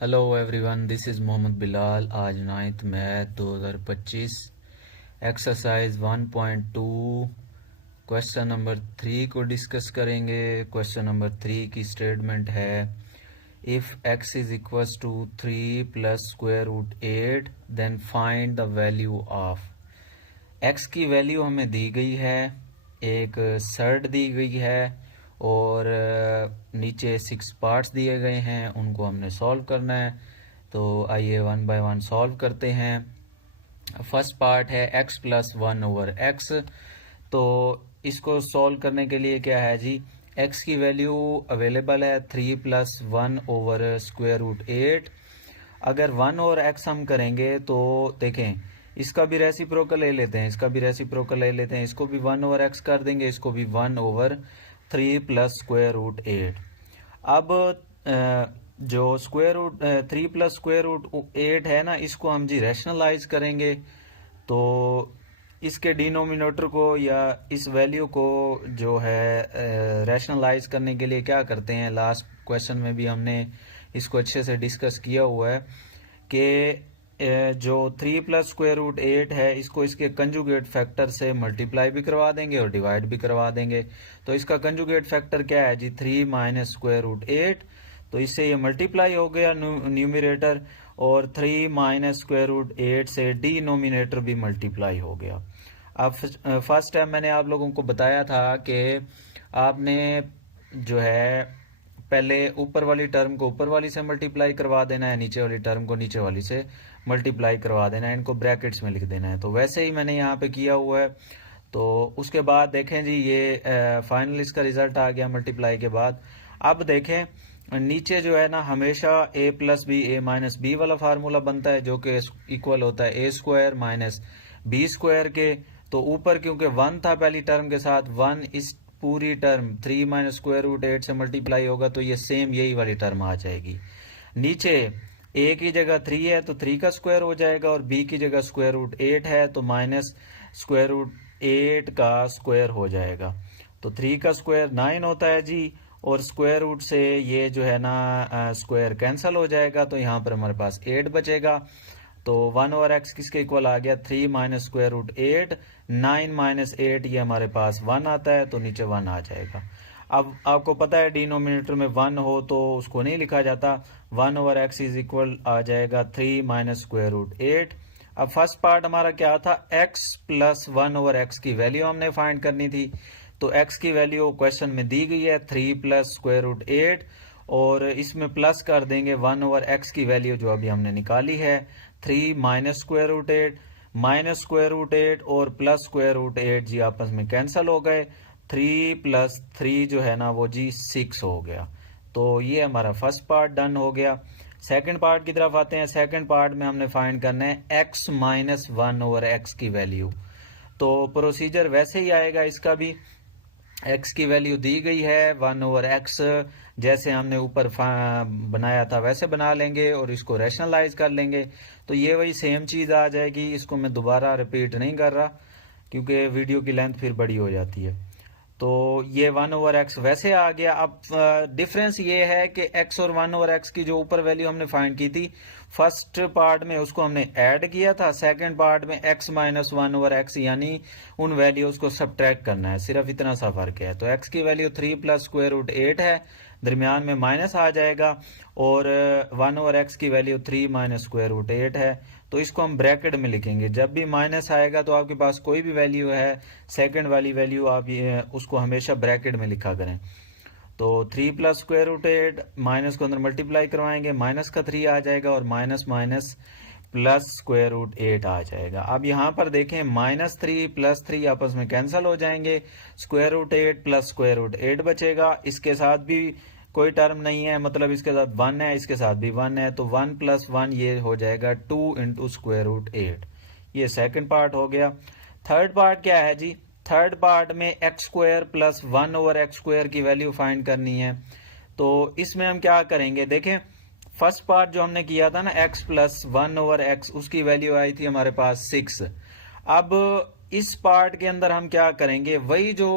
Hello everyone, this is Mohammad Bilal. आज 9th math 2025 exercise 1.2 question number 3 को discuss करेंगे। Question number 3 की स्टेटमेंट है if x is equals to 3 plus square root 8 then find the value of. x की value हमें दी गई है, एक सर्ड दी गई है और नीचे 6 पार्ट्स दिए गए हैं, उनको हमने सॉल्व करना है। तो आइए वन बाय वन सॉल्व करते हैं। फर्स्ट पार्ट है x प्लस 1 ओवर x। तो इसको सॉल्व करने के लिए क्या है जी, x की वैल्यू अवेलेबल है 3 प्लस 1 ओवर स्क्वायर रूट 8। अगर 1 और x हम करेंगे तो देखें, इसका भी रेसिप्रोकल ले लेते हैं, इसका भी रेसिप्रोकल ले लेते हैं, इसको भी 1 ओवर x कर देंगे, इसको भी 1 ओवर 3 प्लस स्क्वायर रूट 8। अब जो square root 3 plus square root 8 है ना, इसको हम जी रैशनलाइज करेंगे। तो इसके डिनोमिनेटर को या इस वैल्यू को जो है रैशनलाइज करने के लिए क्या करते हैं, लास्ट क्वेश्चन में भी हमने इसको अच्छे से डिस्कस किया हुआ है कि जो 3 प्लस स्क्वायर रूट 8 है, इसको इसके कंजुगेट फैक्टर से मल्टीप्लाई भी करवा देंगे और डिवाइड भी करवा देंगे। तो इसका कंजुगेट फैक्टर क्या है जी, 3 माइनस स्क्वायर रूट 8। तो इससे ये मल्टीप्लाई हो गया न्यूमिनेटर, और 3 माइनस स्क्वायर रूट 8 से डिनोमिनेटर भी मल्टीप्लाई हो गया। अब फर्स्ट टाइम मैंने आप लोगों को बताया था कि आपने जो है पहले ऊपर वाली टर्म को ऊपर वाली से मल्टीप्लाई करवा देना है, नीचे वाली टर्म को नीचे वाली से मल्टीप्लाई करवा देना है, इनको ब्रैकेट्स में लिख देना है। तो वैसे ही मैंने यहाँ पे किया हुआ है। तो उसके बाद देखें जी, ये फाइनल इसका रिजल्ट आ गया मल्टीप्लाई के बाद। अब देखें नीचे जो है ना, हमेशा a plus b a minus b वाला फार्मूला बनता है, जो कि इक्वल होता है a square minus b square के। तो ऊपर क्योंकि 1 था पहली टर्म के साथ, 1 इस पूरी टर्म 3 माइनस स्क्वायर रूट 8 से मल्टीप्लाई होगा तो ये सेम यही वाली टर्म आ जाएगी। नीचे a की जगह 3 है तो 3 का स्क्वायर हो जाएगा, और b की जगह स्क्वायर रूट 8 है तो माइनस स्क्वायर रूट 8 का स्क्वायर हो जाएगा। तो 3 का स्क्वायर 9 होता है जी, और स्क्वायर रूट से ये जो है ना स्क्वायर कैंसिल हो जाएगा, तो यहाँ पर हमारे पास 8 बचेगा। तो 1 ओवर x किसके इक्वल आ गया, 3 माइनस स्क्वायर रूट 8, 9 माइनस 8 ये हमारे पास 1 आता है, तो नीचे 1 आ जाएगा। अब आपको पता है डिनोमिनेटर में 1 हो तो उसको नहीं लिखा जाता, 1 ओवर x इज इक्वल आ जाएगा 3 माइनस स्क्वायर रूट 8। अब फर्स्ट पार्ट हमारा क्या था, x प्लस 1 ओवर x की वैल्यू हमने फाइंड करनी थी। तो x की वैल्यू क्वेश्चन में दी गई है 3 प्लस स्क्वायर रूट 8, और इसमें प्लस कर देंगे 1 ओवर x की वैल्यू जो अभी हमने निकाली है, 3 minus square root 8, minus square root 8 और प्लस स्क्वायर रूट 8 जी आपस में कैंसिल हो गए। 3 प्लस 3 जो है ना वो जी 6 हो गया। तो ये हमारा फर्स्ट पार्ट डन हो गया। सेकंड पार्ट की तरफ आते हैं। सेकंड पार्ट में हमने फाइंड करना है x माइनस 1 ओवर x की वैल्यू। तो प्रोसीजर वैसे ही आएगा, इसका भी x की वैल्यू दी गई है 1 ओवर x, जैसे हमने ऊपर बनाया था वैसे बना लेंगे और इसको रैशनलाइज कर लेंगे। तो ये वही सेम चीज़ आ जाएगी। इसको मैं दोबारा रिपीट नहीं कर रहा क्योंकि वीडियो की लेंथ फिर बड़ी हो जाती है। तो ये 1 ओवर x वैसे आ गया। अब डिफरेंस ये है कि x और 1 ओवर x की जो ऊपर वैल्यू हमने फाइंड की थी फर्स्ट पार्ट में, उसको हमने ऐड किया था। सेकंड पार्ट में x माइनस 1 ओवर x यानी उन वैल्यूज को सब्ट्रैक्ट करना है, सिर्फ इतना सा फर्क है। तो x की वैल्यू 3 प्लस स्क्वायर रूट 8 है, दरमियान में माइनस आ जाएगा, और 1 ओवर x की वैल्यू 3 माइनस स्क्वायर रूट 8 है। तो इसको हम ब्रैकेट में लिखेंगे। जब भी माइनस आएगा तो आपके पास कोई भी वैल्यू है, सेकंड वाली वैल्यू आप ये उसको हमेशा ब्रैकेट में लिखा करें। तो 3 प्लस स्क्वायर रूट 8, माइनस को अंदर मल्टीप्लाई करवाएंगे, माइनस का 3 आ जाएगा और minus minus plus square root 8 आ जाएगा। अब यहाँ पर देखें माइनस 3 प्लस 3 आपस में कैंसिल हो जाएंगे, square root 8 plus square root 8 बचेगा। इसके साथ भी कोई टर्म नहीं है, मतलब इसके साथ 1 है, इसके साथ भी 1 है, तो 1 प्लस 1 ये हो जाएगा 2 इंटू स्क्वायर रूट 8। ये सेकंड पार्ट हो गया। थर्ड पार्ट क्या है जी, थर्ड पार्ट में x square plus 1 over X square की वैल्यू फाइंड करनी है। तो इसमें हम क्या करेंगे, देखें फर्स्ट पार्ट जो हमने किया था ना x प्लस 1 ओवर x, उसकी वैल्यू आई थी हमारे पास 6। अब इस पार्ट के अंदर हम क्या करेंगे, वही जो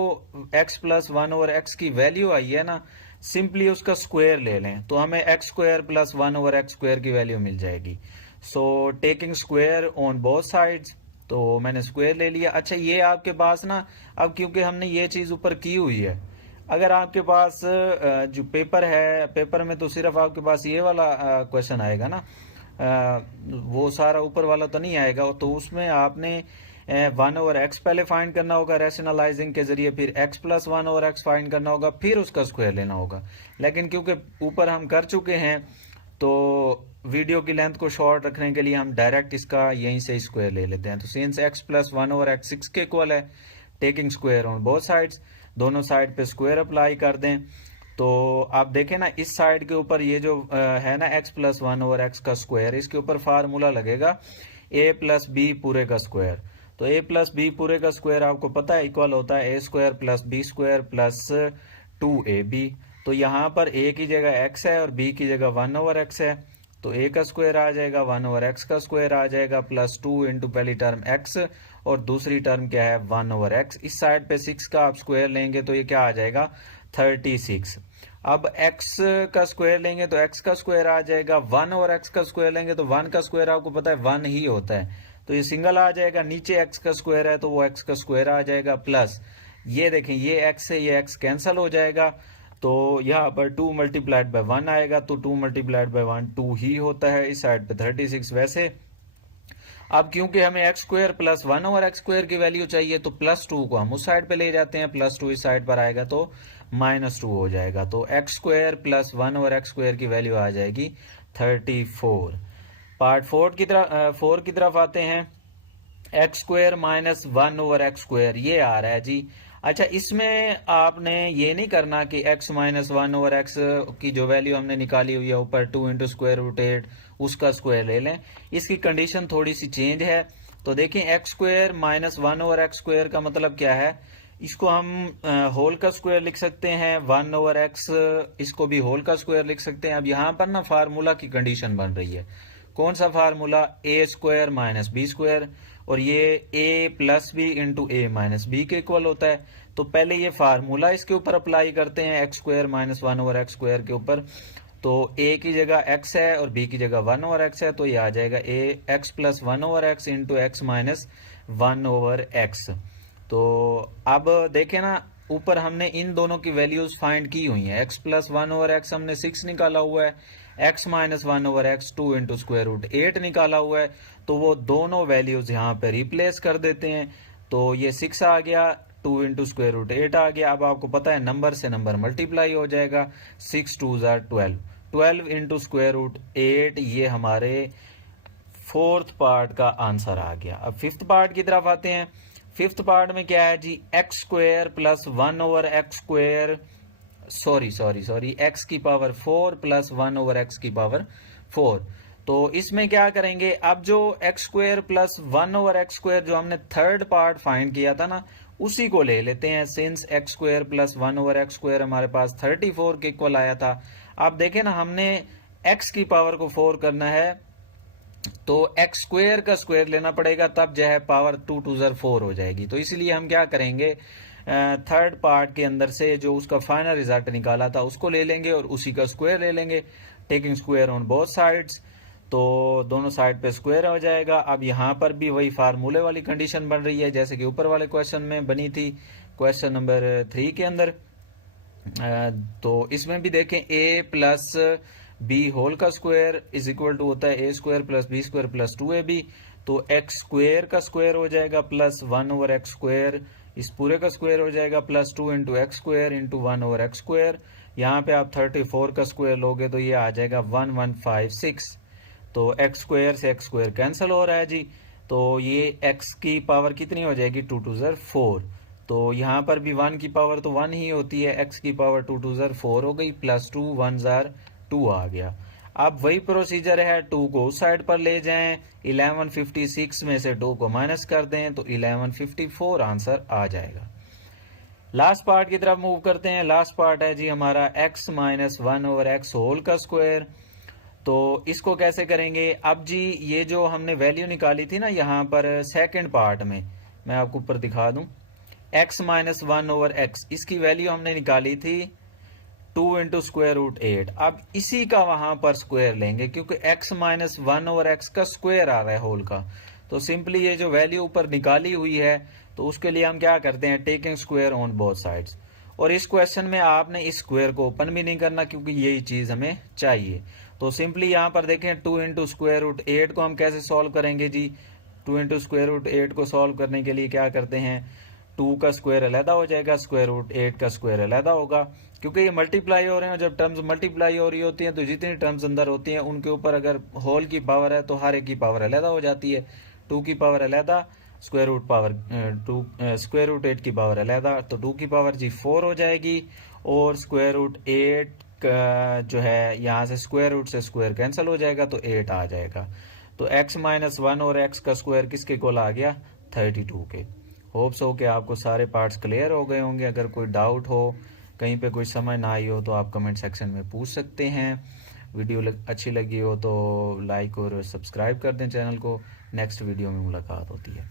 x प्लस 1 ओवर x की वैल्यू आई है ना सिंपली उसका स्क्वायर ले लें तो हमें x square plus 1 over X square की वैल्यू मिल जाएगी। So taking square on both sides, तो मैंने स्क्वायर ले लिया। अच्छा, ये आपके पास ना, अब क्योंकि हमने ये चीज़ ऊपर की हुई है, अगर आपके पास जो पेपर है, पेपर में तो सिर्फ आपके पास ये वाला क्वेश्चन आएगा ना, वो सारा ऊपर वाला तो नहीं आएगा, तो उसमें आपने 1 ओवर एक्स पहले फाइंड करना होगा रैशनलाइजिंग के जरिए, फिर x plus 1 over x find करना होगा, फिर उसका स्क्वायर लेना होगा। लेकिन क्योंकि ऊपर हम कर चुके हैं तो वीडियो की लेंथ को शॉर्ट रखने के लिए हम डायरेक्ट इसका यहीं से स्क्वायर ले लेते हैं। तो since x plus 1 over x 6 के इक्वल है, taking square on both sides, दोनों साइड पे स्क्वायर अप्लाई कर दें। तो आप देखें ना, इस साइड के ऊपर ये जो है ना x प्लस 1 ओवर एक्स का स्क्वायर, इसके ऊपर फार्मूला लगेगा a प्लस बी पूरे का स्क्वायर। तो a प्लस बी पूरे का स्क्वायर आपको पता है इक्वल होता है a square plus b square plus 2ab। तो यहाँ पर a की जगह x है और b की जगह 1 ओवर x है, तो a का स्क्वायर आ जाएगा 1 ओवर x का स्क्वायर आ जाएगा प्लस 2 इंटू पहली टर्म x और दूसरी टर्म क्या है 1 ओवर x। इस साइड पे 6 का आप स्क्वायर लेंगे तो ये क्या आ जाएगा 36। अब x का स्क्वायर लेंगे तो x का स्क्वायर आ जाएगा, 1 और x का स्क्वायर लेंगे तो 1 का स्क्वायर आपको पता है 1 ही होता है, तो ये सिंगल आ जाएगा। नीचे x का स्क्वायर है तो वो x का स्क्वायर आ जाएगा प्लस ये देखें ये x से ये x कैंसिल हो जाएगा, तो यहाँ पर 2 मल्टीप्लाइड बाय 1 आएगा, तो 2 मल्टीप्लाइड बाय 1 2 ही होता है। इस साइड पे 36 वैसे। अब क्योंकि हमें x square plus 1 over X square की वैल्यू चाहिए तो प्लस 2 को हम उस साइड पे ले जाते हैं, प्लस 2 इस साइड पर आएगा तो -2 हो जाएगा। तो x square plus 1 over X square की वैल्यू आ जाएगी 34। पार्ट 4 की तरफ आते हैं। X square minus 1 over X square ये आ रहा है जी। अच्छा, इसमें आपने ये नहीं करना कि x माइनस 1 ओवर एक्स की जो वैल्यू हमने निकाली हुई है ऊपर 2 इंटू स्क्वायर रूट 8 उसका स्क्वायर ले लें। इसकी कंडीशन थोड़ी सी चेंज है। तो देखें x square minus 1 over X square का मतलब क्या है, इसको हम होल का स्क्वायर लिख सकते हैं, 1 ओवर एक्स इसको भी होल का स्क्वायर लिख सकते हैं। अब यहाँ पर ना फार्मूला की कंडीशन बन रही है। कौन सा formula, a square minus b square, और ये a plus b into a minus b के इक्वल होता है। तो पहले ये फार्मूला इसके ऊपर अप्लाई करते हैं x square minus 1 over X square के ऊपर। तो a की जगह x है और b की जगह 1 ओवर x है, तो ये आ जाएगा a x plus 1 over x into x minus 1 over x. तो अब देखें ना, ऊपर हमने इन दोनों की वैल्यूज फाइंड की हुई हैं। x प्लस 1 ओवर एक्स हमने 6 निकाला हुआ है, x minus 1 over x 2 into square root 8 निकाला हुआ है। तो वो दोनों वैल्यूज यहाँ पे रिप्लेस कर देते हैं। तो ये 6 आ गया, 2 इंटू स्क्वायर रूट 8 आ गया। अब आपको पता है नंबर से नंबर मल्टीप्लाई हो जाएगा, 6 2 12, 12 इंटू स्क्वायर रूट 8 ये हमारे 4th पार्ट का आंसर आ गया। अब 5th पार्ट की तरफ आते हैं। 5th पार्ट में क्या है जी, X square plus 1 over X square, sorry X की पावर 4 प्लस 1 ओवर एक्स की पावर 4। तो इसमें क्या करेंगे, अब जो X square plus 1 over X square जो हमने 3rd पार्ट फाइंड किया था ना, उसी को ले लेते हैं। Since x square plus 1 over X square हमारे पास 34 के इक्वल आया था। आप देखें ना, हमने एक्स की पावर को 4 करना है तो एक्स स्क्वायर का स्क्वायर लेना पड़ेगा, तब जो है पावर 2 2 4 हो जाएगी। तो इसलिए हम क्या करेंगे, 3rd पार्ट के अंदर से जो उसका फाइनल रिजल्ट निकाला था उसको ले लेंगे और उसी का स्क्वायर ले लेंगे, taking square on both sides. तो दोनों साइड पे स्क्वायर हो जाएगा। अब यहाँ पर भी वही फार्मूले वाली कंडीशन बन रही है जैसे कि ऊपर वाले क्वेश्चन में बनी थी, क्वेश्चन नंबर 3 के अंदर। तो इसमें भी देखें a प्लस बी होल का स्क्वायर इज इक्वल टू होता है a square plus b square plus 2ab। तो एक्स स्क्वायर का स्क्वायर हो जाएगा प्लस 1 ओवर एक्स स्क्वायर, इस पूरे का स्क्वायर हो जाएगा plus 2 into x square into 1 over X square. यहाँ पे आप 34 का स्क्वायर लोगे तो ये आ जाएगा 1156। तो एक्स स्क्वायर से एक्स स्क्वायर कैंसिल हो रहा है जी। तो ये एक्स की पावर कितनी हो जाएगी, 2 2 4। तो यहाँ पर भी 1 की पावर तो 1 ही होती है, एक्स की पावर 2 2 4 हो गई, प्लस 2 1 2 आ गया। अब वही प्रोसीजर है, 2 को उस साइड पर ले जाएं, 1156 में से 2 को माइनस कर दें तो 1154 आंसर आ जाएगा। लास्ट पार्ट की तरफ मूव करते हैं। लास्ट पार्ट है जी हमारा x minus 1 over x whole का स्क्वायर। तो इसको कैसे करेंगे, अब जी ये जो हमने वैल्यू निकाली थी ना यहाँ पर 2nd पार्ट में, मैं आपको ऊपर दिखा दूं, x माइनस 1 ओवर एक्स, इसकी वैल्यू हमने निकाली थी 2 इंटू स्क्वायर रूट 8। अब इसी का वहां पर स्क्वायर लेंगे क्योंकि x माइनस 1 और x का स्क्वायर आ रहा है होल का। तो सिंपली ये जो वैल्यू ऊपर निकाली हुई है तो उसके लिए हम क्या करते हैं, taking square on both sides. और इस क्वेश्चन में आपने इस स्क्वायर को ओपन भी नहीं करना क्योंकि यही चीज हमें चाहिए। तो सिंपली यहाँ पर देखें 2 इंटू स्क्वायर रूट 8 को हम कैसे सॉल्व करेंगे जी। 2 इंटू स्क्वायर रूट 8 को सॉल्व करने के लिए क्या करते हैं, 2 का स्क्वायर अलहदा हो जाएगा, स्क्वायर रूट 8 का स्क्वायर अलहदा होगा। क्योंकि ये मल्टीप्लाई हो रहे हैं, जब टर्म्स मल्टीप्लाई हो रही होती हैं तो जितनी टर्म्स अंदर होती हैं उनके ऊपर अगर होल की पावर है तो हर एक की पावर अलहदा हो जाती है। 2 की पावर अलहदा, square root power 2, square root 8 की पावर अलहदा, तो 2 की पावर जी 4 हो जाएगी। और स्क्वायर रूट 8 का जो है यहाँ से स्क्वायर रूट से स्क्वायर कैंसिल हो जाएगा तो 8 आ जाएगा। तो x माइनस 1 और x का स्क्वायर किसके इक्वल आ गया, 32 के। होप्स हो कि आपको सारे पार्ट्स क्लियर हो गए होंगे। अगर कोई डाउट हो, कहीं पे कोई समझ ना आई हो तो आप कमेंट सेक्शन में पूछ सकते हैं। वीडियो अच्छी लगी हो तो लाइक और सब्सक्राइब कर दें चैनल को। नेक्स्ट वीडियो में मुलाकात होती है।